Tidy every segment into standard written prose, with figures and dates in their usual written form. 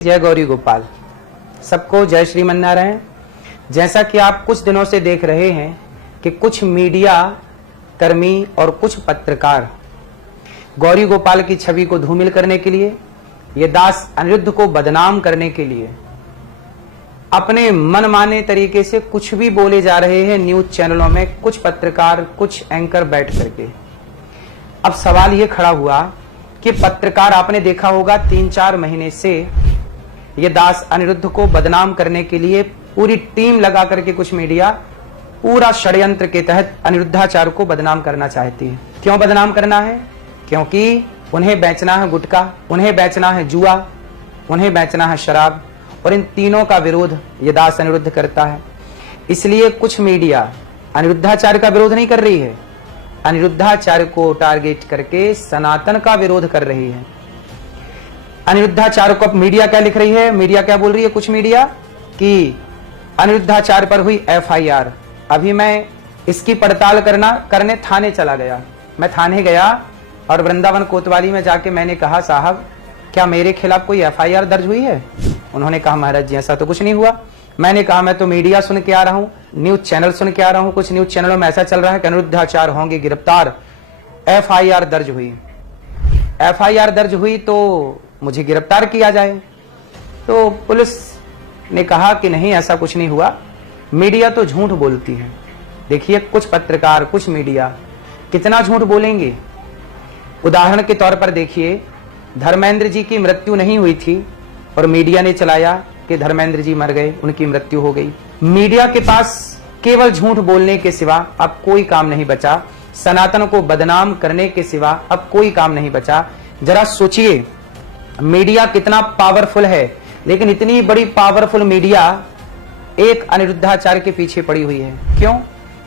जय गौरी गोपाल। सबको जय श्रीमन्नारायण। जैसा कि आप कुछ दिनों से देख रहे हैं कि कुछ मीडिया कर्मी और कुछ पत्रकार गौरी गोपाल की छवि को धूमिल करने के लिए, ये दास अनिरुद्ध को बदनाम करने के लिए अपने मनमाने तरीके से कुछ भी बोले जा रहे हैं न्यूज चैनलों में। कुछ पत्रकार, कुछ एंकर बैठ करके अब सवाल ये खड़ा हुआ कि पत्रकार, आपने देखा होगा 3-4 महीने से ये दास अनिरुद्ध को बदनाम करने के लिए पूरी टीम लगा करके कुछ मीडिया पूरा षड्यंत्र के तहत अनिरुद्धाचार्य को बदनाम करना चाहती है। क्यों बदनाम करना है? क्योंकि उन्हें बेचना है गुटखा, उन्हें बेचना है जुआ, उन्हें बेचना है शराब, और इन तीनों का विरोध ये दास अनिरुद्ध करता है। इसलिए कुछ मीडिया अनिरुद्धाचार्य का विरोध नहीं कर रही है, अनिरुद्धाचार्य को टारगेट करके सनातन का विरोध कर रही है। अनिरुद्धाचार्य को मीडिया क्या लिख रही है? मीडिया क्या बोल रही है? कुछ मीडिया कि अनिरुद्धाचार्य पर हुई FIR। अभी मैं इसकी पड़ताल करने थाने चला गया। मैं थाने गया और वृंदावन कोतवाली में जाके मैंने कहा, साहब क्या मेरे खिलाफ कोई FIR दर्ज हुई है? उन्होंने कहा, महाराज जी ऐसा तो कुछ नहीं हुआ। मैंने कहा, मैं तो मीडिया सुन के आ रहा हूँ, न्यूज चैनल सुन के आ रहा हूँ, कुछ न्यूज चैनलों में ऐसा चल रहा है कि अनिरुद्धाचार्य होंगे गिरफ्तार, FIR दर्ज हुई। FIR दर्ज हुई तो मुझे गिरफ्तार किया जाए। तो पुलिस ने कहा कि नहीं, ऐसा कुछ नहीं हुआ, मीडिया तो झूठ बोलती है। देखिए, कुछ पत्रकार, कुछ मीडिया कितना झूठ बोलेंगे। उदाहरण के तौर पर देखिए, धर्मेंद्र जी की मृत्यु नहीं हुई थी और मीडिया ने चलाया कि धर्मेंद्र जी मर गए, उनकी मृत्यु हो गई। मीडिया के पास केवल झूठ बोलने के सिवा अब कोई काम नहीं बचा, सनातन को बदनाम करने के सिवा अब कोई काम नहीं बचा। जरा सोचिए, मीडिया कितना पावरफुल है, लेकिन इतनी बड़ी पावरफुल मीडिया एक अनिरुद्धाचार्य के पीछे पड़ी हुई है। क्यों?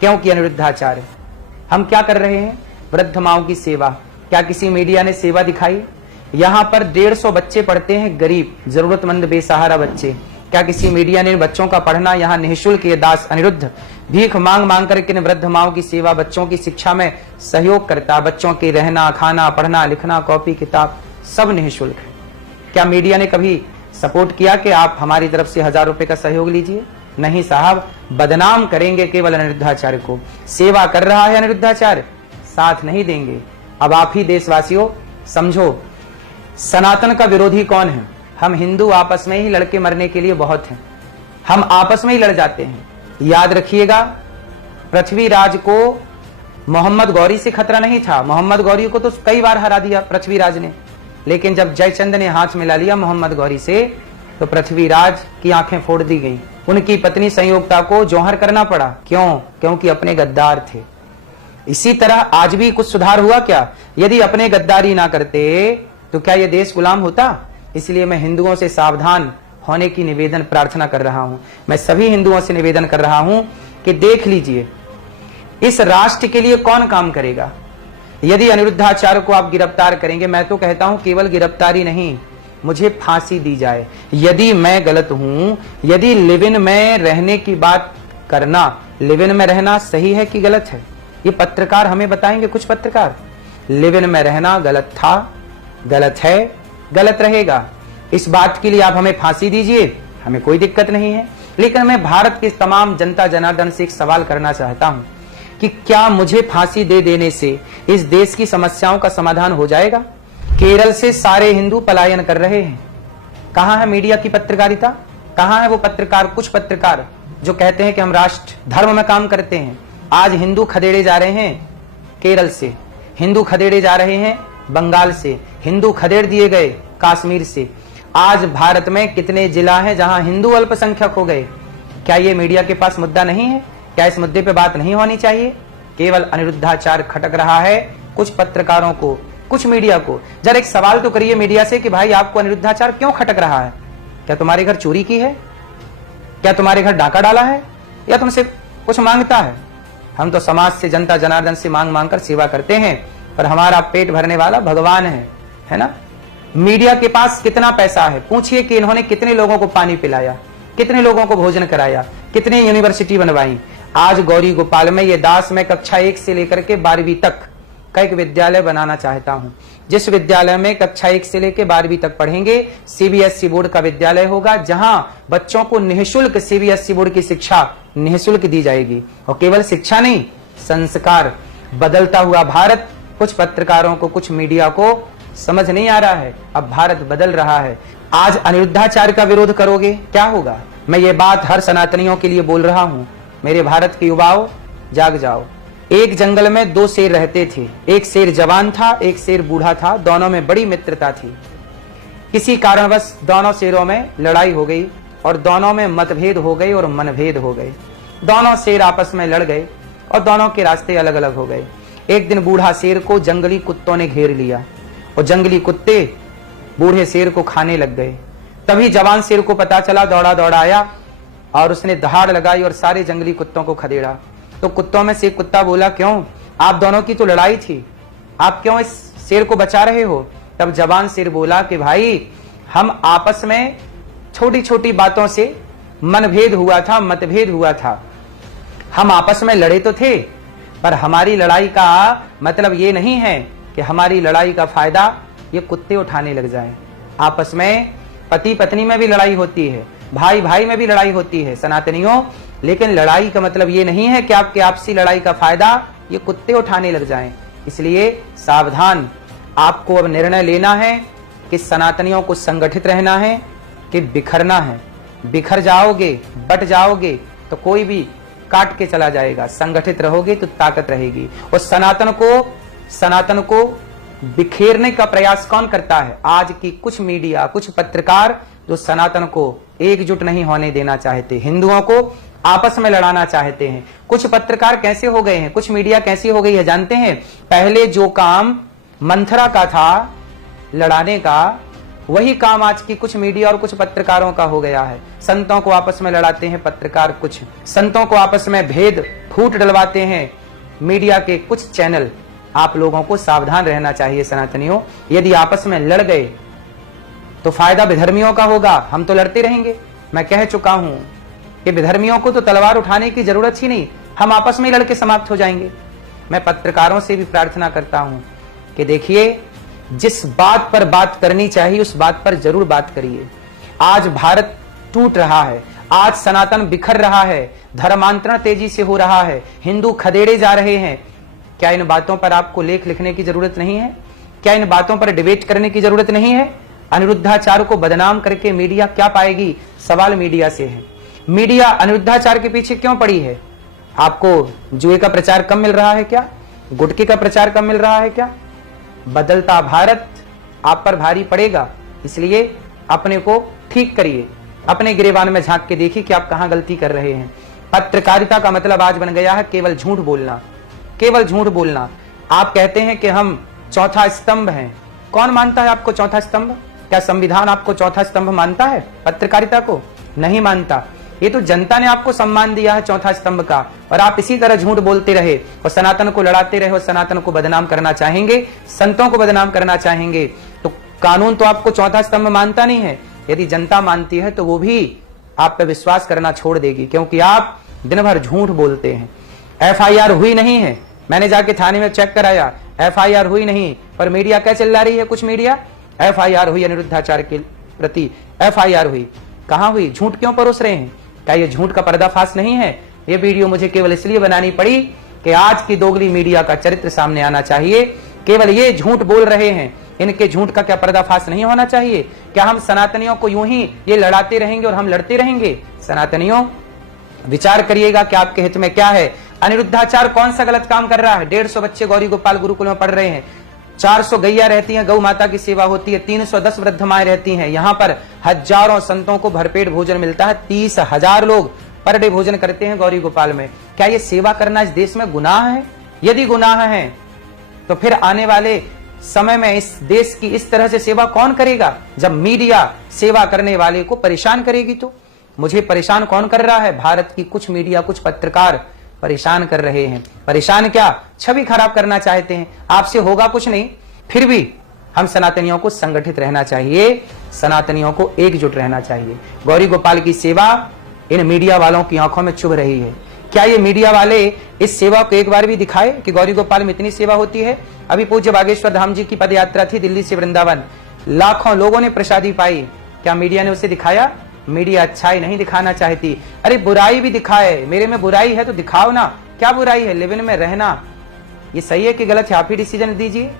क्योंकि अनिरुद्धाचार्य, हम क्या कर रहे हैं? वृद्ध माओं की सेवा। क्या किसी मीडिया ने सेवा दिखाई? यहाँ पर 150 बच्चे पढ़ते हैं, गरीब जरूरतमंद बेसहारा बच्चे। क्या किसी मीडिया ने बच्चों का पढ़ना यहाँ निःशुल्क? ये दास अनिरुद्ध भीख मांग मांग करके वृद्ध माओं की सेवा, बच्चों की शिक्षा में सहयोग करता। बच्चों के रहना, खाना, पढ़ना, लिखना, कॉपी किताब सब निःशुल्क है। क्या मीडिया ने कभी सपोर्ट किया कि आप हमारी तरफ से 1000 रुपए का सहयोग लीजिए? नहीं साहब, बदनाम करेंगे केवल अनिरुद्धाचार्य को। सेवा कर रहा है अनिरुद्धाचार्य, साथ नहीं देंगे। अब आप ही देशवासियों समझो, सनातन का विरोधी कौन है? हम हिंदू आपस में ही लड़के मरने के लिए बहुत हैं, हम आपस में ही लड़ जाते हैं। याद रखिएगा, पृथ्वीराज को मोहम्मद गौरी से खतरा नहीं था। मोहम्मद गौरी को तो कई बार हरा दिया पृथ्वीराज ने, लेकिन जब जयचंद ने हाथ मिला लिया मोहम्मद गौरी से तो पृथ्वीराज की आंखें फोड़ दी गईं। उनकी पत्नी संयोक्ता को जौहर करना पड़ा। क्यों? क्योंकि अपने गद्दार थे। इसी तरह आज भी कुछ सुधार हुआ क्या? यदि अपने गद्दारी ना करते तो क्या यह देश गुलाम होता? इसलिए मैं हिंदुओं से सावधान होने की निवेदन प्रार्थना कर रहा हूं। मैं सभी हिंदुओं से निवेदन कर रहा हूं कि देख लीजिए, इस राष्ट्र के लिए कौन काम करेगा? यदि अनिरुद्धाचार्य को आप गिरफ्तार करेंगे, मैं तो कहता हूं केवल गिरफ्तारी नहीं, मुझे फांसी दी जाए। यदि मैं गलत हूं, यदि लिव इन में रहने की बात करना, लिव इन में रहना सही है कि गलत है, ये पत्रकार हमें बताएंगे। कुछ पत्रकार, लिव इन में रहना गलत था, गलत है, गलत रहेगा, इस बात के लिए आप हमें फांसी दीजिए, हमें कोई दिक्कत नहीं है। लेकिन मैं भारत के तमाम जनता जनार्दन से एक सवाल करना चाहता हूं कि क्या मुझे फांसी दे देने से इस देश की समस्याओं का समाधान हो जाएगा? केरल से सारे हिंदू पलायन कर रहे हैं। कहां है मीडिया की पत्रकारिता? कहां है वो पत्रकार, कुछ पत्रकार जो कहते हैं कि हम राष्ट्र धर्म में काम करते हैं? आज हिंदू खदेड़े जा रहे हैं केरल से, हिंदू खदेड़े जा रहे हैं बंगाल से, हिंदू खदेड़ दिए गए कश्मीर से। आज भारत में कितने जिला हैं जहां हिंदू अल्पसंख्यक हो गए? क्या ये मीडिया के पास मुद्दा नहीं है? क्या इस मुद्दे पे बात नहीं होनी चाहिए? केवल अनिरुद्धाचार्य खटक रहा है कुछ पत्रकारों को, कुछ मीडिया को। जरा एक सवाल तो करिए मीडिया से कि भाई आपको अनिरुद्धाचार्य क्यों खटक रहा है? क्या तुम्हारे घर चोरी की है? क्या तुम्हारे घर डाका डाला है? या तुमसे कुछ मांगता है? हम तो समाज से, जनता जनार्दन से मांग मांग कर सेवा करते हैं, पर हमारा पेट भरने वाला भगवान है ना? मीडिया के पास कितना पैसा है? पूछिए कि इन्होंने कितने लोगों को पानी पिलाया, कितने लोगों को भोजन कराया, कितने यूनिवर्सिटी बनवाई। आज गौरी गोपाल में ये दास, मैं कक्षा 1 से लेकर के 12वीं तक का एक विद्यालय बनाना चाहता हूं। जिस विद्यालय में कक्षा 1 से लेकर 12वीं तक पढ़ेंगे सीबीएसई बोर्ड का विद्यालय होगा, जहां बच्चों को निःशुल्क सीबीएसई बोर्ड की शिक्षा निःशुल्क दी जाएगी। और केवल शिक्षा नहीं, संस्कार। बदलता हुआ भारत, कुछ पत्रकारों को, कुछ मीडिया को समझ नहीं आ रहा है, अब भारत बदल रहा है। आज अनिरुद्धाचार्य का विरोध करोगे, क्या होगा? मैं ये बात हर सनातनियों के लिए बोल रहा हूं, मेरे भारत के युवाओं, जाग जाओ। एक जंगल में 2 शेर रहते थे, एक शेर जवान था, एक शेर बूढ़ा था, दोनों में बड़ी मित्रता थी। किसी कारणवश दोनों शेरों में लड़ाई हो गई और दोनों में मतभेद हो गए और मनभेद हो गए। दोनों शेर आपस में लड़ गए और दोनों के रास्ते अलग अलग हो गए। एक दिन बूढ़ा शेर को जंगली कुत्तों ने घेर लिया और जंगली कुत्ते बूढ़े शेर को खाने लग गए। तभी जवान शेर को पता चला, दौड़ा दौड़ा आया और उसने दहाड़ लगाई और सारे जंगली कुत्तों को खदेड़ा। तो कुत्तों में से एक कुत्ता बोला, क्यों? आप दोनों की तो लड़ाई थी, आप क्यों इस शेर को बचा रहे हो? तब जवान शेर बोला कि भाई, हम आपस में छोटी छोटी बातों से मनभेद हुआ था, मतभेद हुआ था। हम आपस में लड़े तो थे, पर हमारी लड़ाई का मतलब ये नहीं है कि हमारी लड़ाई का फायदा ये कुत्ते उठाने लग जाएं। आपस में पति पत्नी में भी लड़ाई होती है, भाई भाई में भी लड़ाई होती है सनातनियों, लेकिन लड़ाई का मतलब ये नहीं है कि आपके आपसी लड़ाई का फायदा ये कुत्ते उठाने लग जाएं। इसलिए सावधान, आपको अब निर्णय लेना है कि सनातनियों को संगठित रहना है कि बिखरना है। बिखर जाओगे, बट जाओगे तो कोई भी काट के चला जाएगा। संगठित रहोगे तो ताकत रहेगी। और सनातन को बिखेरने का प्रयास कौन करता है? आज की कुछ मीडिया, कुछ पत्रकार जो सनातन को एकजुट नहीं होने देना चाहते, हिंदुओं को आपस में लड़ाना चाहते हैं। कुछ पत्रकार कैसे हो गए हैं, कुछ मीडिया कैसी हो गई है जानते हैं? पहले जो काम मंथरा का था लड़ाने का, वही काम आज की कुछ मीडिया और कुछ पत्रकारों का हो गया है। संतों को आपस में लड़ाते हैं पत्रकार, कुछ संतों को आपस में भेद फूट डलवाते हैं मीडिया के कुछ चैनल। आप लोगों को सावधान रहना चाहिए सनातनियों। यदि आपस में लड़ गए तो फायदा विधर्मियों का होगा। हम तो लड़ते रहेंगे। मैं कह चुका हूं कि विधर्मियों को तो तलवार उठाने की जरूरत ही नहीं, हम आपस में लड़के समाप्त हो जाएंगे। मैं पत्रकारों से भी प्रार्थना करता हूं कि देखिए, जिस बात पर बात करनी चाहिए उस बात पर जरूर बात करिए। आज भारत टूट रहा है, आज सनातन बिखर रहा है, धर्मांतरण तेजी से हो रहा है, हिंदू खदेड़े जा रहे हैं। क्या इन बातों पर आपको लेख लिखने की जरूरत नहीं है? क्या इन बातों पर डिबेट करने की जरूरत नहीं है? अनिरुद्धाचार्य को बदनाम करके मीडिया क्या पाएगी? सवाल मीडिया से है। मीडिया अनिरुद्धाचार्य के पीछे क्यों पड़ी है? आपको जुए का प्रचार कम मिल रहा है क्या? गुटके का प्रचार कम मिल रहा है क्या? बदलता भारत आप पर भारी पड़ेगा, इसलिए अपने को ठीक करिए, अपने गिरेबान में झांक के देखिए कि आप कहां गलती कर रहे हैं। पत्रकारिता का मतलब आज बन गया है केवल झूठ बोलना, केवल झूठ बोलना। आप कहते हैं कि हम चौथा स्तंभ हैं। कौन मानता है आपको चौथा स्तंभ? क्या संविधान आपको चौथा स्तंभ मानता है? पत्रकारिता को नहीं मानता। ये तो जनता ने आपको सम्मान दिया है चौथा स्तंभ का, और आप इसी तरह झूठ बोलते रहे और सनातन को लड़ाते रहे और सनातन को बदनाम करना चाहेंगे, संतों को बदनाम करना चाहेंगे। तो कानून तो आपको चौथा स्तंभ मानता नहीं है। यदि जनता मानती है तो वो भी आप पे विश्वास करना छोड़ देगी, क्योंकि आप दिन भर झूठ बोलते हैं। एफआईआर हुई नहीं है, मैंने जाके थाने में चेक कराया, एफआईआर हुई नहीं, पर मीडिया क्या चिल्ला रही है? कुछ मीडिया एफआईआर हुई अनिरुद्धाचार्य के प्रति, एफआईआर हुई। कहां हुई? झूठ क्यों परोस रहे हैं? क्या ये झूठ का पर्दाफाश नहीं है? ये वीडियो मुझे केवल इसलिए बनानी पड़ी कि आज की दोगली मीडिया का चरित्र सामने आना चाहिए। केवल ये झूठ बोल रहे हैं, इनके झूठ का क्या पर्दाफाश नहीं होना चाहिए? क्या हम सनातनियों को यूं ही ये लड़ाते रहेंगे और हम लड़ते रहेंगे? सनातनियों, विचार करिएगा कि आपके हित में क्या है। अनिरुद्धाचार्य कौन सा गलत काम कर रहा है? 150 बच्चे गौरी गोपाल गुरुकुल में पढ़ रहे हैं, 400 गैया रहती हैं, गौ माता की सेवा होती है, 310 वृद्ध माएं रहती हैं। यहाँ पर हजारों संतों को भरपेट भोजन मिलता है, 30,000 लोग पर डे भोजन करते हैं गौरी गोपाल में। क्या ये सेवा करना इस देश में गुनाह है? यदि गुनाह है तो फिर आने वाले समय में इस देश की इस तरह से सेवा कौन करेगा? जब मीडिया सेवा करने वाले को परेशान करेगी तो। मुझे परेशान कौन कर रहा है? भारत की कुछ मीडिया, कुछ पत्रकार परेशान कर रहे हैं। परेशान क्या, छवि खराब करना चाहते हैं। आपसे होगा कुछ नहीं, फिर भी हम सनातनियों को संगठित रहना चाहिए, सनातनियों को एकजुट रहना चाहिए। गौरी गोपाल की सेवा इन मीडिया वालों की आंखों में चुभ रही है। क्या ये मीडिया वाले इस सेवा को एक बार भी दिखाए कि गौरी गोपाल में इतनी सेवा होती है? अभी पूज्य बागेश्वर धाम जी की पद यात्रा थी दिल्ली से वृंदावन, लाखों लोगों ने प्रसादी पाई, क्या मीडिया ने उसे दिखाया? मीडिया अच्छाई नहीं दिखाना चाहती, अरे बुराई भी दिखाए, मेरे में बुराई है तो दिखाओ ना, क्या बुराई है? लिव इन में रहना ये सही है कि गलत है? आप ही डिसीजन दीजिए।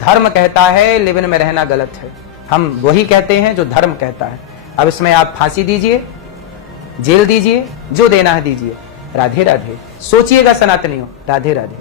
धर्म कहता है लिव इन में रहना गलत है, हम वही कहते हैं जो धर्म कहता है। अब इसमें आप फांसी दीजिए, जेल दीजिए, जो देना है दीजिए। राधे राधे। सोचिएगा सनातनियों। राधे राधे।